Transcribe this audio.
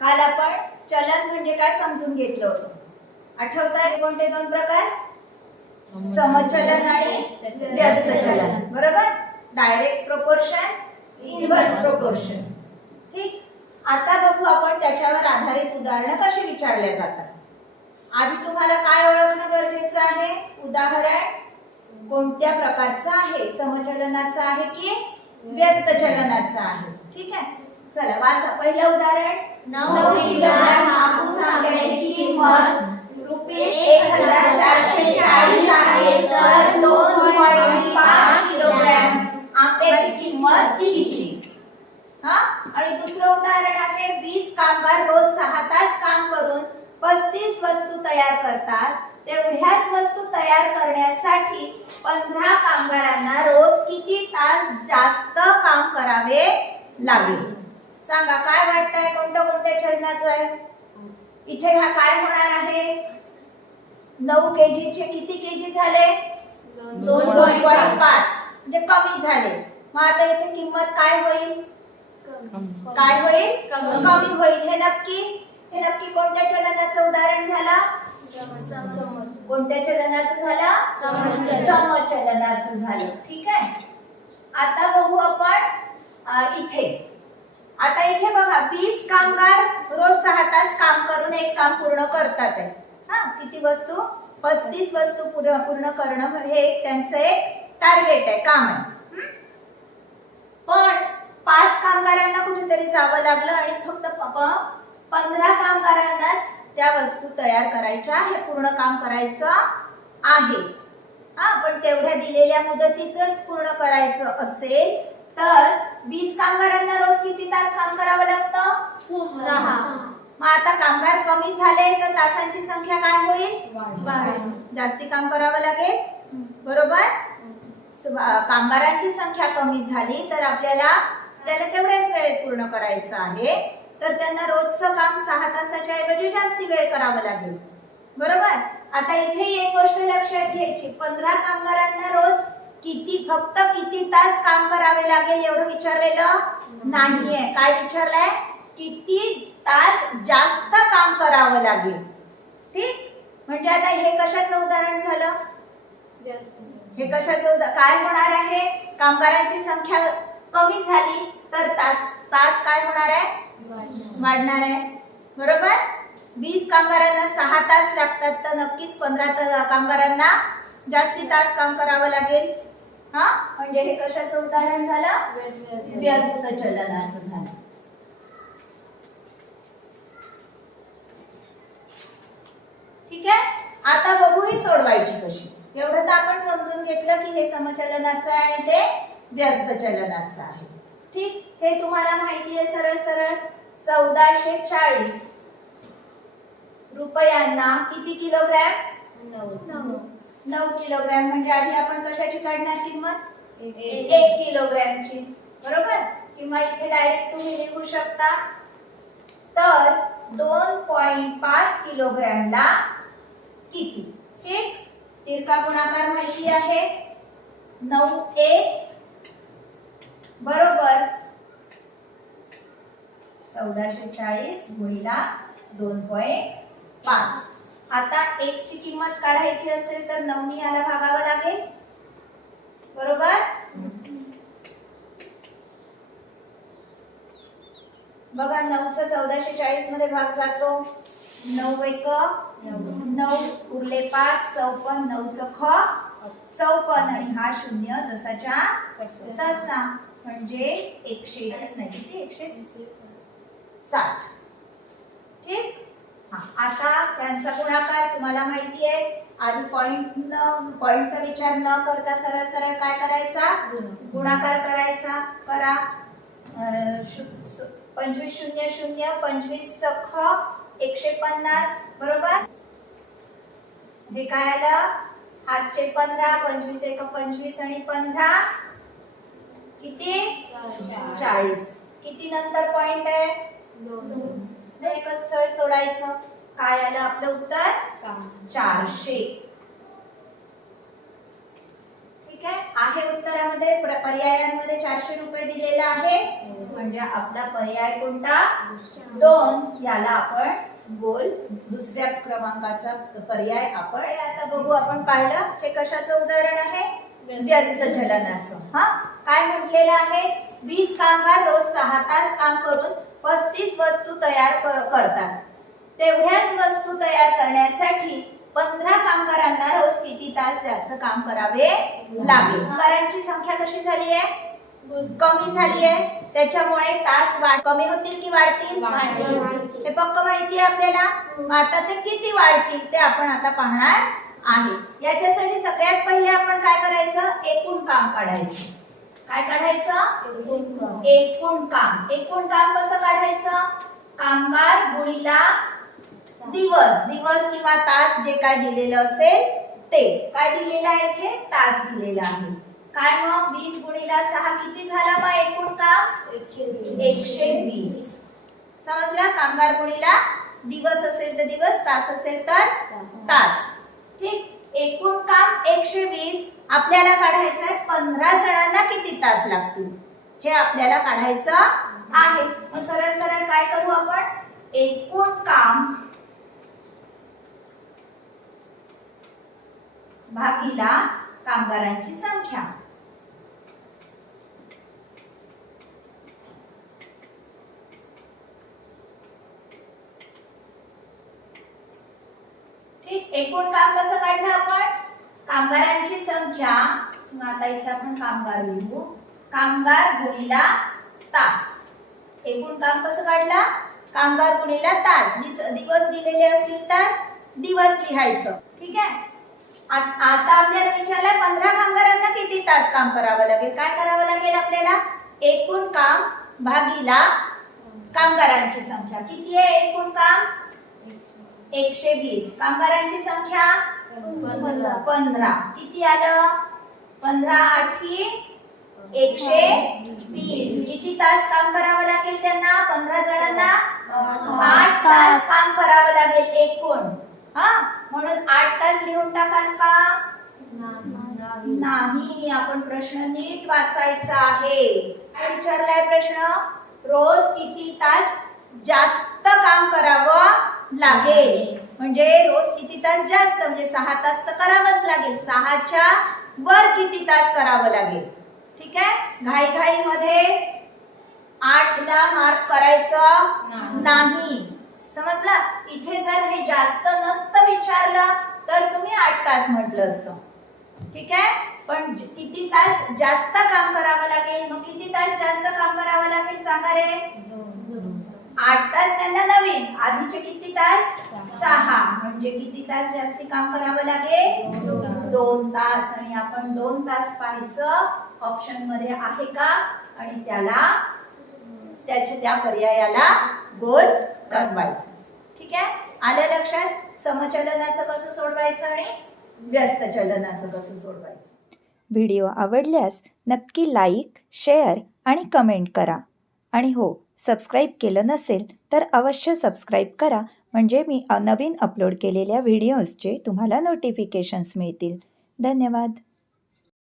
काल आपण चलन म्हणजे काय समजून घेतलं होतं. आठवतंय कोणते दोन प्रकार? समचलन आणि व्यस्त चलन. बरोबर? Direct proportion, inverse proportion. ठीक. आता बघू आपण त्याच्यावर आधारित उदाहरणं कशी विचारल्या जातात. आधी तुम्हाला काय ओळखणं गरजेचं आहे? उदाहरण कोणत्या प्रकारचं आहे? समचलनाचं आहे की व्यस्त चलनाचं आहे? ठीक आहे, चला वाचा. पहिलं उदाहरण, 9 किलोग्रॅम कापूस आंब्याची किंमत ₹1440 आहे, तर 2.5 किलोग्रॅम आंब्याची किंमत किती? आणि दुसरं उदाहरण आहे, 20 कामगार रोज 6 तास काम करून 35 वस्तू तयार करतात. तेवढ्याच वस्तू तयार करण्यासाठी 15 कामगारांना रोज किती तास जास्त काम करावे लागेल? सांगा, काय वाटतंय? कोणत्या चलनाचं आहे? इथे हा काय होणार आहे? 9 केजीचे किती केजी झाले? 2.5 म्हणजे कमी झाले. मग आता इथे किंमत काय होईल? काय होईल? कमी होईल. हे नक्की कोणत्या चलनाचं उदाहरण झालं? कोणत्या चलनाचं झालं? समचलनाचं झालं. ठीक आहे, आता बघू आपण इथे बघा, 20 कामगार रोज 6 तास काम करून एक काम पूर्ण करतात आहे. किती वस्तू? 35 वस्तू पूर्ण करणं हे त्यांचं एक टार्गेट आहे, काम आहे. पण 5 कामगारांना कुठेतरी जावं लागलं आणि फक्त 15 कामगारांनाच त्या वस्तू तयार करायच्या आहे, पूर्ण काम करायचं आहे. पण तेवढ्या दिलेल्या मुदतीतच पूर्ण करायचं असेल तर 20 कामगारांना रोज किती तास काम करावं लागतं? 6. मग आता कामगार कमी झाले तर तासांची संख्या काय होईल? जास्ती काम करावं लागेल. बरोबर? कामगारांची संख्या कमी झाली तर आपल्याला तेवढ्याच वेळेत पूर्ण करायचं आहे, तर त्यांना रोजचं काम 6 तासाच्या ऐवजी जास्ती वेळ करावं लागेल. बरोबर? आता इथे एक गोष्ट लक्षात घ्यायची, 15 कामगारांना रोज फक्त किती तास काम करावे लागेल एवढं विचारलेलं नाहीये. काय विचारलंय? किती तास जास्त काम करावं लागेल. ठीक, म्हणजे आता हे कशाचं उदाहरण झालं? हे कशाचं काय होणार आहे? कामगारांची संख्या कमी झाली तर तास काय होणार आहे? वाढणार आहे. बरोबर? 20 कामगारांना 6 तास लागतात तर नक्कीच 15 कामगारांना जास्ती तास काम करावं लागेल. म्हणजे हे कशाचं उदाहरण झालं? व्यस्त चलनाचं झालं. ठीक आहे, आता बघू ही सोडवायची कशी. एवढं तर आपण समजून घेतलं की हे समचलनाचं आहे आणि ते व्यस्त चलनाचं आहे. ठीक, हे तुम्हाला माहिती आहे. सरळ 1440 रुपयांना किती किलोग्रॅम? 9 किलोग्रॅम. म्हणजे आधी आपण कशाची काढणार किंमत? 1 किलोग्रॅमची. बरोबर? किंवा इथे डायरेक्ट तुम्ही लिहू शकता, तर 2.5 किलोग्रॅमला किती? ठीक, तिरका गुणाकार माहिती आहे. 9x बरोबर 1440 गुणिला 2.5. आता x ची किंमत काढायची असेल तर 9 ने याला भागावं लागेल. बरोबर? बघा, 9 चा 1440 मध्ये भाग जातो. 9 एक 9 उरले 5, 54, 9 सख 54 आणि हा शून्य जसाच्या तसा, म्हणजे 120 नाही, किती? 160. ठीक, आता त्यांचा गुणाकार तुम्हाला माहिती आहे. आधी पॉइंटचा विचार न करता सरळ काय करायचा? गुणाकार करायचा. करा. 25 शून्य शून्य 25 सख 150. बरोबर? हे काय आलं? हातचे 15, 25 एक 25 आणि 15 किती? 40. किती नंतर पॉइंट आहे? 2. एकच स्थळ सोडायचं. काय आलं आपलं उत्तर? 400. ठीक आहे उत्तरामध्ये पर्यायांमध्ये 400 रुपये दिलेला आहे म्हणजे आपला पर्याय कोणता 2 याला आपण गोल दुसऱ्या क्रमांकाचा पर्याय आपण आता बघू. आपण पाहिलं हे कशाचं उदाहरण आहे व्यस्त चलनाचं. काय म्हटलेलं आहे 20 कामगार रोज 6 तास काम करून 35 वस्तू तयार करतात. तेवढ्याच वस्तू तयार करण्यासाठी 15 कामगारांना रोज किती तास जास्त काम करावे लागेल. कामगारांची संख्या कशी झाली आहे कमी झाली आहे त्याच्यामुळे तास कमी होतील की वाढतील हे पक्क माहिती आहे आपल्याला. आता ते किती वाढतील ते आपण आता पाहणार आहे. याच्यासाठी सगळ्यात पहिले आपण काय करायचं एकूण काम काढायचं. काय काढायचं एकूण काम. एकूण काम कसं काढायचं कामगार गुणिला दिवस किंवा तास जे काय दिलेलं असेल ते. काय दिलेलं आहे इथे तास दिलेला आहे. काय मग 20 गुणिला 6 किती झाला मग एकूण काम 120. समजला. कामगार गुणिला दिवस असेल तर दिवस तास असेल तर तास. ठीक एकूण काम 120 आपल्याला काढायचं आहे 15 जणांना किती तास लागतील हे आपल्याला काढायचं आहे. मग सरळ सरळ काय करू आपण एकूण काम भागिला कामगारांची संख्या. ठीक एकूण काम कसं काढलं आपण कामगारांची संख्या. आता इथे आपण कामगार लिहू कामगार गुणिला तास. एकूण काम कसं काढला कामगार गुणिला तास. दिवस दिलेले असतील तर दिवस लिहायचं. ठीक आहे आता आपल्याला विचारलंय 15 कामगारांना किती तास काम करावं लागेल. काय करावं लागेल आपल्याला एकूण काम भागिला कामगारांची संख्या. किती आहे एकूण काम 120 कामगारांची संख्या 15 किती आलं 15 8 120. किती तास काम करावं लागेल त्यांना 15 जणांना 8 तास काम करावं लागेल एकूण. म्हणून 8 तास लिहून टाकाल का नाही. आपण प्रश्न नीट वाचायचा आहे. काय विचारलाय प्रश्न रोज किती तास जास्त काम करावं लागेल. म्हणजे रोज किती तास जास्त म्हणजे 6 तास तर करावंच लागेल. 6च्या वर किती तास करावं लागेल. ठीक आहे घाई मध्ये 8 ला मार्क करायचं नाही. समजलं. इथे जर हे जास्त नसतं विचारलं तर तुम्ही 8 तास म्हटलं असतं. ठीक आहे पण किती तास जास्त काम करावं लागेल. मग किती तास जास्त काम करावं लागेल सांगा रे 8 तास त्यांना नवीन आधीचे किती तास 6 म्हणजे किती तास जास्ती काम करावं लागेल 2 तास. आणि आपण 2 तास पाहायचं ऑप्शन मध्ये आहे का आणि त्या पर्यायाला गोल बनवायचं. ठीक आहे आलं लक्षात. समचलनाचं कसं सोडवायचं आणि व्यस्त चलनाचं कसं सोडवायचं. व्हिडिओ आवडल्यास नक्की लाईक शेअर आणि कमेंट करा. आणि हो सबस्क्राईब केलं नसेल तर अवश्य सबस्क्राईब करा म्हणजे मी नवीन अपलोड केलेल्या व्हिडिओजचे तुम्हाला नोटिफिकेशन्स मिळतील. धन्यवाद.